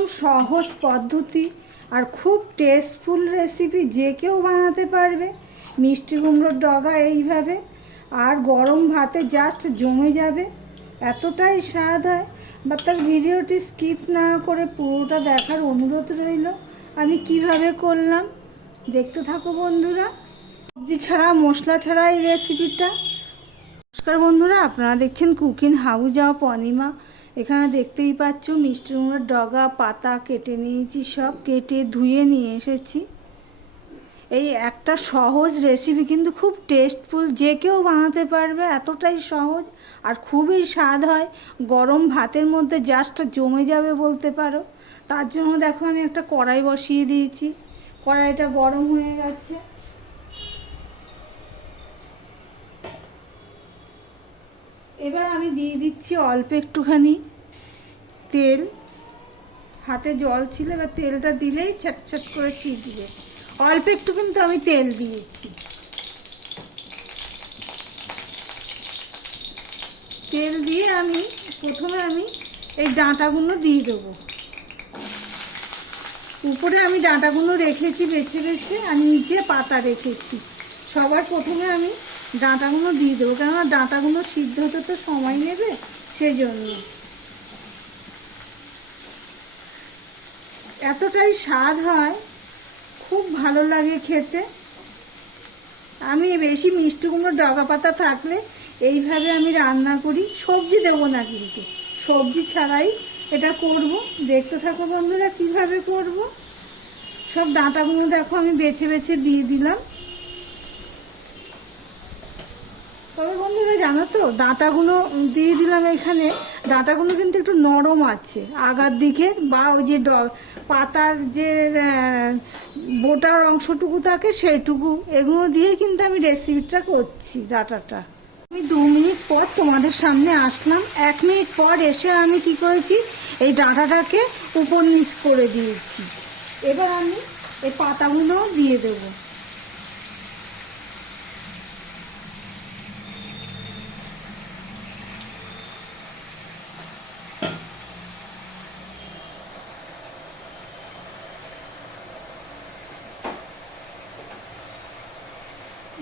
একদম সহজ পদ্ধতি আর খুব টেস্টফুল রেসিপি যে কেউ বানাতে পারবে। মিষ্টি কুমড়োর ডগা এইভাবে। আর গরম ভাতে জাস্ট জমে যাবে। এতটাই স্বাদ হয়। বা তার ভিডিওটি স্কিপ না করে পুরোটা দেখার অনুরোধ রইল। আমি কীভাবে করলাম? দেখতে থাকো বন্ধুরা। সবজি ছাড়া, মশলা ছাড়া এই রেসিপিটা নমস্কার বন্ধুরা, আপনারা দেখছেন কুকিং হাউস যাওয়া পনিমা এখানে দেখতেই পাচ্ছ, মিষ্টি কুমড়োর ডগা, পাতা কেটে নিয়েছি সব, কেটে ধুয়ে নিয়ে এসেছি। এই একটা সহজ রেসিপি কিন্তু খুব টেস্টফুল যে কেউ বানাতে পারবে, এতটাই সহজ আর খুবই স্বাদ হয়। গরম ভাতের মধ্যে জাস্ট জমে যাবে বলতে পারো। তার জন্য দেখো, আমি একটা কড়াই বসিয়ে দিয়েছি। কড়াইটা গরম হয়ে গেছে। এবার আমি দিয়ে দিচ্ছি অল্প একটুখানি তেল। হাতে জল ছিল, এবার তেলটা দিলেই ছটছট করে ছিটবে অল্প একটু কিন্তু আমি তেল দিয়েছি তেল দিয়ে আমি প্রথমে আমি এই ডাঁটাগুলো দিয়ে দেবো। উপরে আমি ডাঁটাগুলো রেখেছি, বেছে বেছে আর নিচে পাতা রেখেছি। সবার প্রথমে আমি ডাঁটাগুলো দিয়ে দেবো। কেননা ডাঁটাগুলো সিদ্ধ হতে তো সময় নেবে সেই জন্য এতটাই স্বাদ হয়, খুব ভালো লাগে খেতে। আমি বেশি মিষ্টি কুমড়োর ডগা পাতা থাকলে এইভাবে আমি রান্না করি। সবজি দেবো না কিন্তু। সবজি ছাড়াই এটা করব। দেখতে থাকো বন্ধুরা, কীভাবে করব? সব ডাঁটাগুলো দেখো, আমি বেছে বেছে দিয়ে দিলাম। তবে বন্ধুরা জানো তো, ডাঁটাগুলো দিয়ে দিলাম এখানে। ডাঁটাগুলো কিন্তু একটু নরম আছে। আগার দিকে বা ওই যে পাতার যে বোটার অংশটুকু থাকে সেইটুকু। এগুলো দিয়ে কিন্তু আমি রেসিপিটা করছি ডাঁটাটা। আমি দু মিনিট পর তোমাদের সামনে আসলাম। এক মিনিট পর এসে আমি কি করেছি? এই ডাঁটাটাকে উপর নিচ করে দিয়েছি। এবার আমি এই পাতাগুলো দিয়ে দেবো।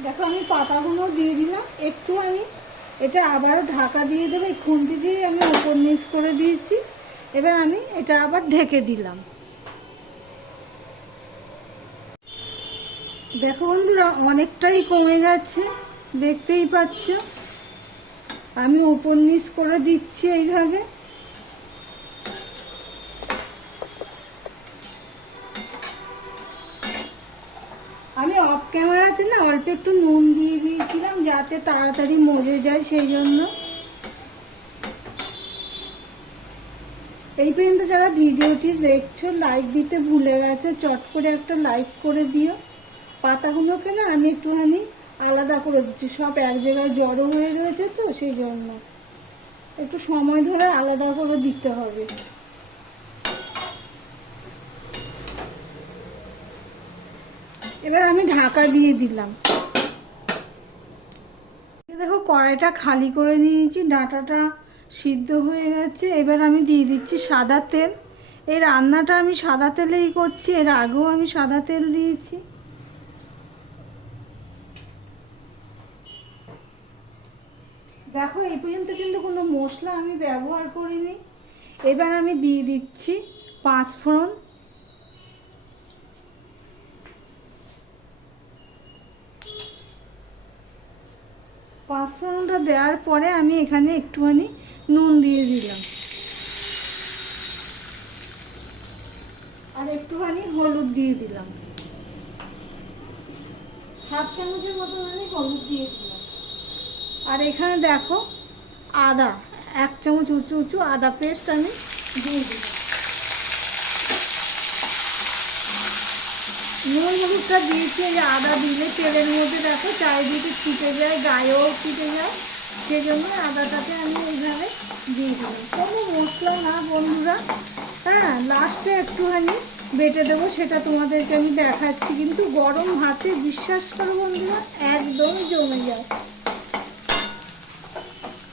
দেখো, আমি পাতাগুলো দিয়ে দিলাম। একটু আমি এটা আবার ঢাকা দিয়ে দেবো, এই খুন্তি দিয়ে আমি ওপর নিচ করে দিয়েছি। এবার আমি এটা আবার ঢেকে দিলাম। দেখো বন্ধুরা, অনেকটাই কমে গেছে, দেখতেই পাচ্ছ। আমি ওপর নিচ করে দিচ্ছি এইভাবে। আমি অফ ক্যামেরাতে না অল্প একটু নুন দিয়ে দিয়েছিলাম যাতে তাড়াতাড়ি মজে যায় সেই জন্য। এই পর্যন্ত যারা ভিডিওটি দেখছ লাইক দিতে ভুলে গেছো, চট করে একটা লাইক করে দিও। পাতাগুলোকে না আমি একটুখানি আলাদা করে দিচ্ছি। সব এক জায়গায় জড়ো হয়ে রয়েছে তো, সেই জন্য। একটু সময় ধরে আলাদা করে দিতে হবে। এবার আমি ঢাকা দিয়ে দিলাম। দেখো কড়াইটা খালি করে নিয়েছি, ডাঁটাটা সিদ্ধ হয়ে গেছে। এবার আমি দিয়ে দিচ্ছি সাদা তেল। এই রান্নাটা আমি সাদা তেলেই করছি, এর আগেও আমি সাদা তেল দিয়েছি। দেখো, এই পর্যন্ত কিন্তু কোনো মশলা আমি ব্যবহার করিনি। এবার আমি দিয়ে দিচ্ছি পাঁচ ফোড়ন পাঁচফোড়নটা দেওয়ার পরে আমি এখানে একটুখানি নুন দিয়ে দিলাম। আর একটুখানি হলুদ দিয়ে দিলাম। হাফ চামচের মতন আমি হলুদ দিয়ে দিলাম। আর এখানে দেখো আদা, এক চামচ উঁচু উঁচু আদা পেস্ট আমি দিয়ে দিলাম। নুন হলুদটা দিয়েছি, এই আদা দিলে তেলের মধ্যে দেখো চারিদিকে ছিটে যায়, গায়েও ছিটে যায়। সেই জন্য আদাটাকে আমি এইভাবে দিয়ে দিলাম কোনো মশলা না বন্ধুরা। হ্যাঁ লাস্টে একটুখানি বেটে দেবো, সেটা তোমাদেরকে আমি দেখাচ্ছি। কিন্তু গরম হাতে বিশ্বাস করো বন্ধুরা, একদম জমে যায়।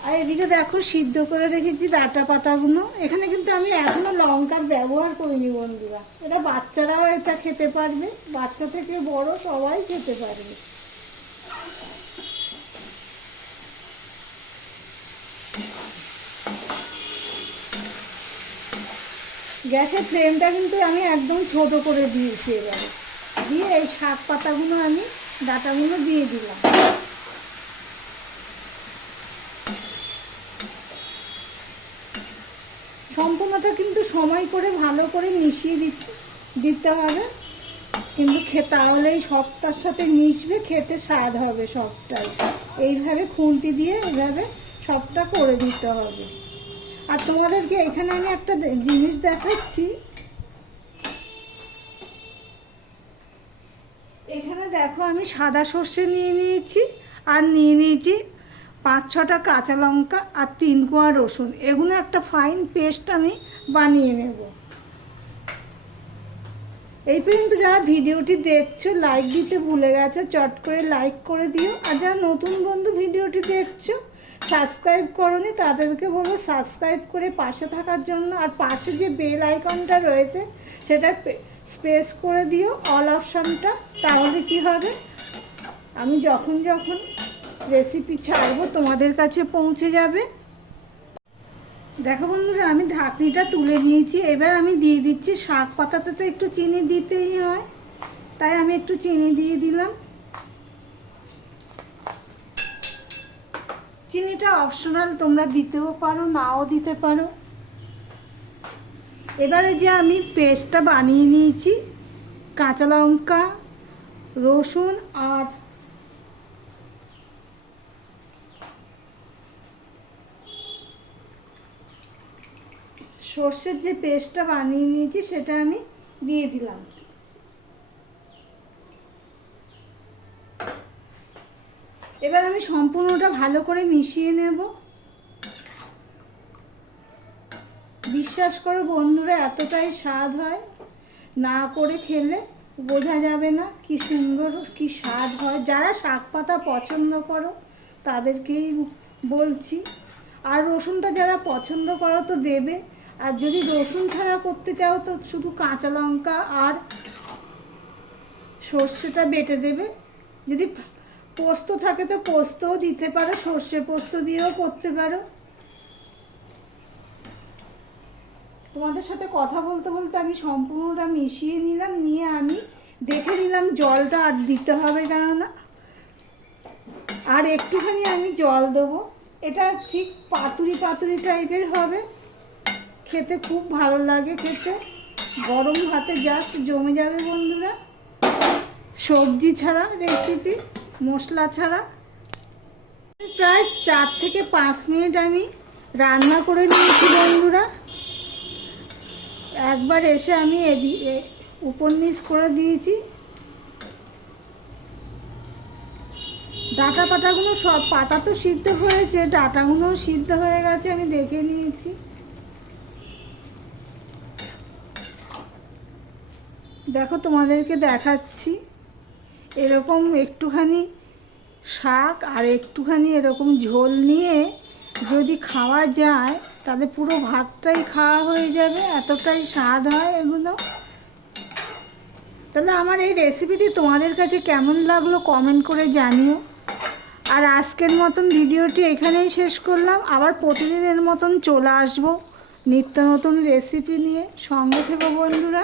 আর এদিকে দেখো, সিদ্ধ করে রেখেছি ডাটা পাতাগুলো। এখানে কিন্তু আমি এখনও লঙ্কার ব্যবহার করিনি বন্ধুরা। এটা বাচ্চারাও এটা খেতে পারবে। বাচ্চা থেকে বড় সবাই খেতে পারবে। গ্যাসের ফ্লেমটা কিন্তু আমি একদম ছোট করে দিয়েছি এবারে। দিয়ে এই শাক পাতাগুলো আমি ডাটাগুলো দিয়ে দিলাম সম্পূর্ণটা কিন্তু সময় করে ভালো করে মিশিয়ে দিতে হবে। কিন্তু খে, তাহলেই সবটার সাথে মিশবে, খেতে স্বাদ হবে সবটাই। এইভাবে খুন্তি দিয়ে এইভাবে সবটা করে দিতে হবে। আর তোমাদেরকে এখানে আমি একটা জিনিস দেখাচ্ছি। এখানে দেখো আমি সাদা সর্ষে নিয়ে নিয়েছি আর নিয়ে নিয়েছি পাঁচ ছটা কাঁচা লঙ্কা আর তিন কোয়া রসুন। এগুলো একটা ফাইন পেস্ট আমি বানিয়ে নেব। এই পর্যন্ত যারা ভিডিওটি দেখছ লাইক দিতে ভুলে গেছো, চট করে লাইক করে দিও। আর যারা নতুন বন্ধু ভিডিওটি দেখছ সাবস্ক্রাইব করনি, তাদেরকে বলব সাবস্ক্রাইব করে পাশে থাকার জন্য। আর পাশে যে বেল আইকনটা রয়েছে, সেটা স্পেস করে দিও অল অপশানটা তাহলে কি হবে? আমি যখন যখন রেসিপি ছাড়বো, তোমাদের কাছে পৌঁছে যাবে। দেখো বন্ধুরা, আমি ঢাকনিটা তুলে নিয়েছি। এবার আমি দিয়ে দিচ্ছি শাক পাতাতে তো একটু চিনি দিতেই হয়, তাই আমি একটু চিনি দিয়ে দিলাম। চিনিটা অপশনাল তোমরা দিতেও পারো, নাও দিতে পারো। এবারে যে আমি পেস্টটা বানিয়ে নিয়েছি, কাঁচা লঙ্কা, রসুন আর সর্ষের যে পেস্টটা বানিয়ে নিয়েছি, সেটা আমি দিয়ে দিলাম। এবার আমি সম্পূর্ণটা ভালো করে মিশিয়ে নেব। বিশ্বাস করো বন্ধুরা, এতটাই স্বাদ হয়। না করে খেলে বোঝা যাবে না কি সুন্দর, কি স্বাদ হয়। যারা শাক পাতা পছন্দ করো, তাদেরকেই বলছি। আর রসুনটা যারা পছন্দ করো তো দেবে। আর যদি রসুন ছাড়া করতে চাও, তো শুধু কাঁচা লঙ্কা আর সর্ষেটা বেটে দেবে। যদি পোস্ত থাকে, তো পোস্তও দিতে পারো সর্ষে পোস্ত দিয়েও করতে পারো। তোমাদের সাথে কথা বলতে বলতে আমি সম্পূর্ণটা মিশিয়ে নিলাম, নিয়ে আমি দেখে নিলাম জলটা আর দিতে হবে কেননা আর একটুখানি আমি জল দেবো। এটা ঠিক পাতুরি পাতুরি টাইপের হবে। খেতে খুব ভালো লাগে খেতে। গরম ভাতে জাস্ট জমে যাবে বন্ধুরা। সবজি ছাড়া রেসিপি মশলা ছাড়া। প্রায় চার থেকে পাঁচ মিনিট আমি রান্না করে নিয়েছি বন্ধুরা। একবার এসে আমি নিচ করে দিয়েছি। ডাটা পাটাগুলো সব, পাতা তো সিদ্ধ হয়েছে, ডাটাগুলোও সিদ্ধ হয়ে গেছে, আমি দেখে নিয়েছি। দেখো, তোমাদেরকে দেখাচ্ছি। এরকম একটুখানি শাক আর একটুখানি এরকম ঝোল নিয়ে যদি খাওয়া যায়, তাহলে পুরো ভাতটাই খাওয়া হয়ে যাবে, এতটাই স্বাদ হয় এগুলো। তাহলে আমার এই রেসিপিটি তোমাদের কাছে কেমন লাগল কমেন্ট করে জানিও। আর আজকের মতন ভিডিওটি এখানেই শেষ করলাম। আবার প্রতিদিনের মতন চলে আসব নিত্য নতুন রেসিপি নিয়ে। সঙ্গে থেকো বন্ধুরা।